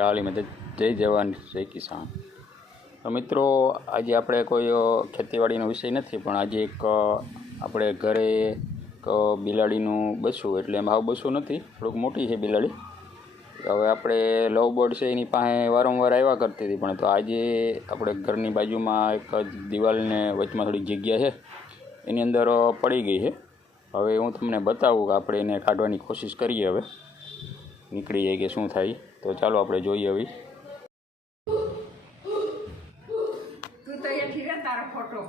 કાળી મદદ જય જવાન જય કિસાન। તો મિત્રો આજે આપણે કોઈ ખેતીવાડીનો વિષય નથી, પણ આજે એક આપણે ઘરે એક બિલાડીનું બચ્ચું, એટલે એમ હાવ બચ્ચું નથી, થોડુંક મોટી છે બિલાડી। હવે આપણે લવ બર્ડ છે એની પાસે વારંવાર આવ્યા કરતી હતી, પણ તો આજે આપણે ઘરની બાજુમાં એક દિવાલને વચમાં થોડીક જગ્યા છે એની અંદર પડી ગઈ છે। હવે હું તમને બતાવું કે આપણે એને કાઢવાની કોશિશ કરીએ, હવે નીકળી જાય કે શું થાય। તો ચાલો આપણે જોઈએ। હવે તું તો એથી રે તારો ફોટો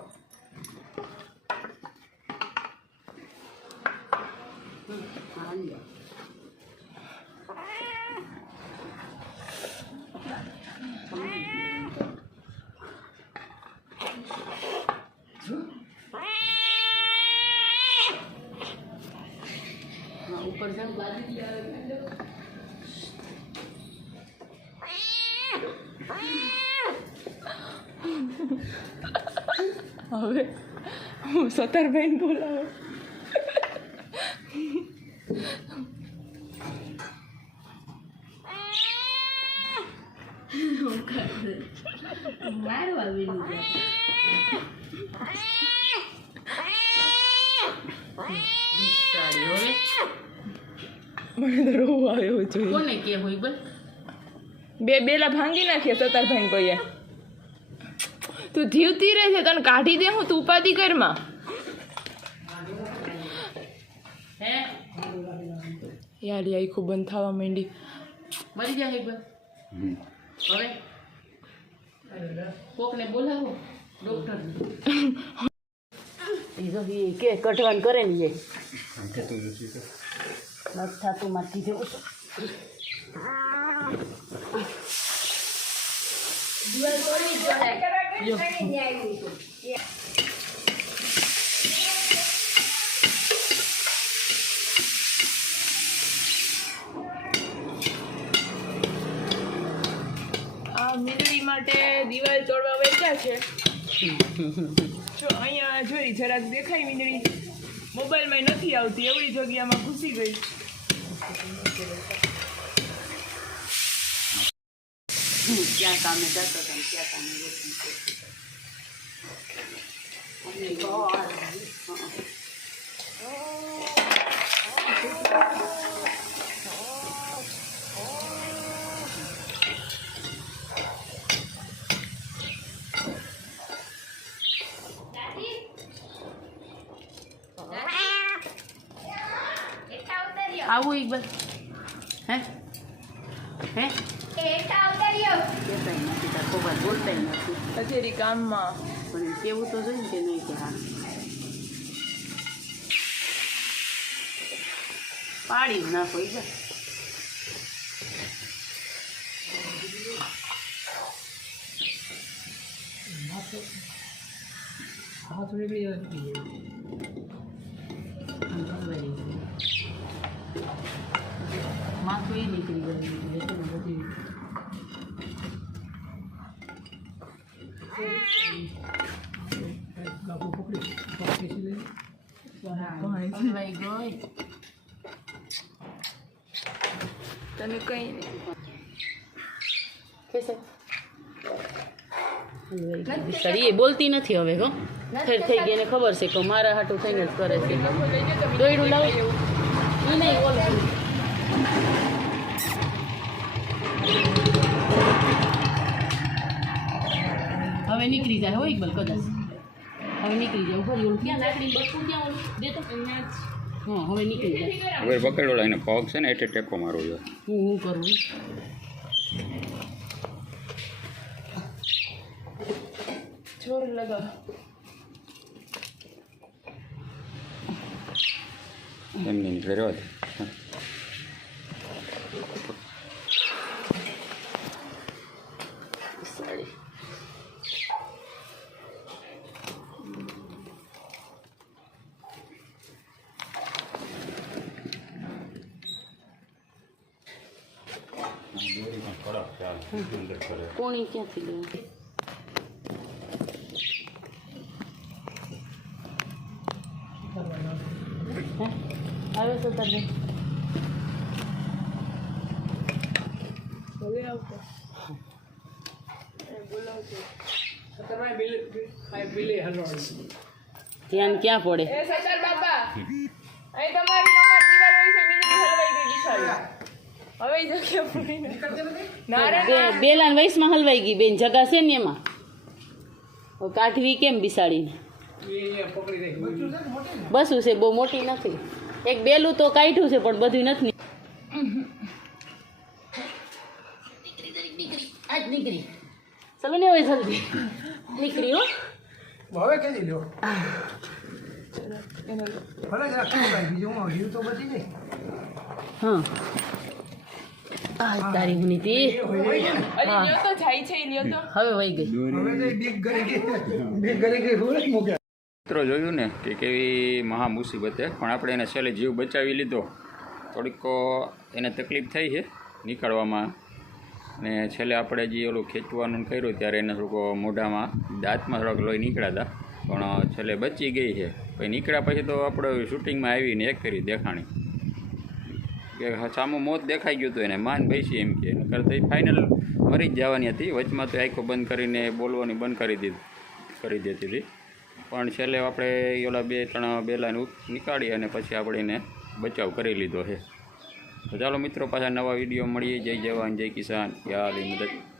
ऊपर से હવે હું સતરબેન બોલાવું। મને તો રોવું આવ્યો જોઈએ। કોને કે હોય બોલ? બે બેલા ભાંગી નાખીએ સતરભાઈ કોઈએ। તું જીવતી રહે છે, તને કાઢી દે હું, તું ઉપાધિ કરમાં। હે યાર યાર ખૂબ બંધ થવા માંડી। મરી જાય બોલ હવે કોકને બોલાવો ડોક્ટર કે કટવાન કરે ને નથી થતું માથી જેવું આ મીંદડી માટે દિવાલ તોડવા વેચ્યા છે। જો અહીંયા જોઈ જરાક દેખાય મીંદડી, મોબાઈલમાં નથી આવતી, એવડી જગ્યામાં ઘૂસી ગઈ। ક્યાં કામે જતો હતો ક્યાં કામે આવું ઇકબાલ હે હે કહેતાય નથી, તાર ખબર બોલતાય નથી કચેરી કામમાં। પણ કેવું તો જોઈએ કે નહીં કે હા પાડી જ નાખો ઇકબાલ। માથું એ નીકળી ગયું બધી તને કઈ નહીં એ બોલતી નથી હવે હો, ફેર થઈ ગઈ એને ખબર છે કે મારા હાટું થઈને જ કરે છે। દોયડું લાવ એ નહીં બોલે હવે નીકળી જાય હોય બલ કદાચ હવે નીકળી જાય ઉપર ઓલું ક્યાં લાકડી બસું ક્યાં ઓલું દેતો હા હવે નીકળી જાય। હવે પકડો એને પગ છે ને એટલે ટેકો મારો છે। હું કરું જોર લગા એમને નીકળે રહ્યો સાડી કોણી ક્યાંથી લેવા આવ્યો છો તમે? હવે બોલાવતો બોલાવતો ધ્યાન ક્યાં પડે એ સતર બાપા અહીં તમારી નંબર દિવાલ હોય છે મીંદડી હલવાઈ ગઈ બિચારી હવે ઈ જગ્યા પૂરી ના રે બેલાન વયસમાં હલવાઈ ગઈ બેન જગા છે ને એમાં હવે કાઢવી કેમ બિસાડીને બસું છે બહુ મોટી નથી એક બેલું તો કાઢ્યું છે પણ બધું નથી આજ નીકળી ચલો ને હોય જલ્દી નીકળી હો હવે કઈ લ્યો ભલે જરા ખાઈ બીજું હું જીવ તો બચી જાય હા આ તારી હુનીતી અલી લ્યો તો જાય છે ઈ લ્યો તો હવે વહી ગઈ હવે તો બીક ઘરે ગઈ રોજ મૂક્યા મિત્રો જોયું ને કે કેવી મહા મુસીબત છે પણ આપણે એને છેલ્લે જીવ બચાવી લીધો થોડીક એને તકલીફ થઈ છે નીકળવામાં ને છેલ્લે આપણે જે ઓલું ખેંચવાનું કર્યું ત્યારે એને થોડુંક મોઢામાં દાંતમાં થોડાક લોહી નીકળ્યા હતા પણ છેલ્લે બચી ગઈ છે પછી નીકળ્યા પછી તો આપણે શૂટિંગમાં આવીને એક કરી દેખાણી કે સામું મોત દેખાઈ ગયું હતું એને માન બેસી એમ કે કરતા ફાઇનલ મરી જ જવાની હતી વચમાં તો આખો બંધ કરીને બોલવાની બંધ કરી દેતી હતી પણ છેલ્લે આપણે ઓલા 2-3 બેલાને નીકાળી અને પછી આપણે એને બચાવ કરી લીધો છે તો ચાલો મિત્રો પાછા નવા વિડીયો મળીએ જય જવાન જય કિસાન યા અલી મદદ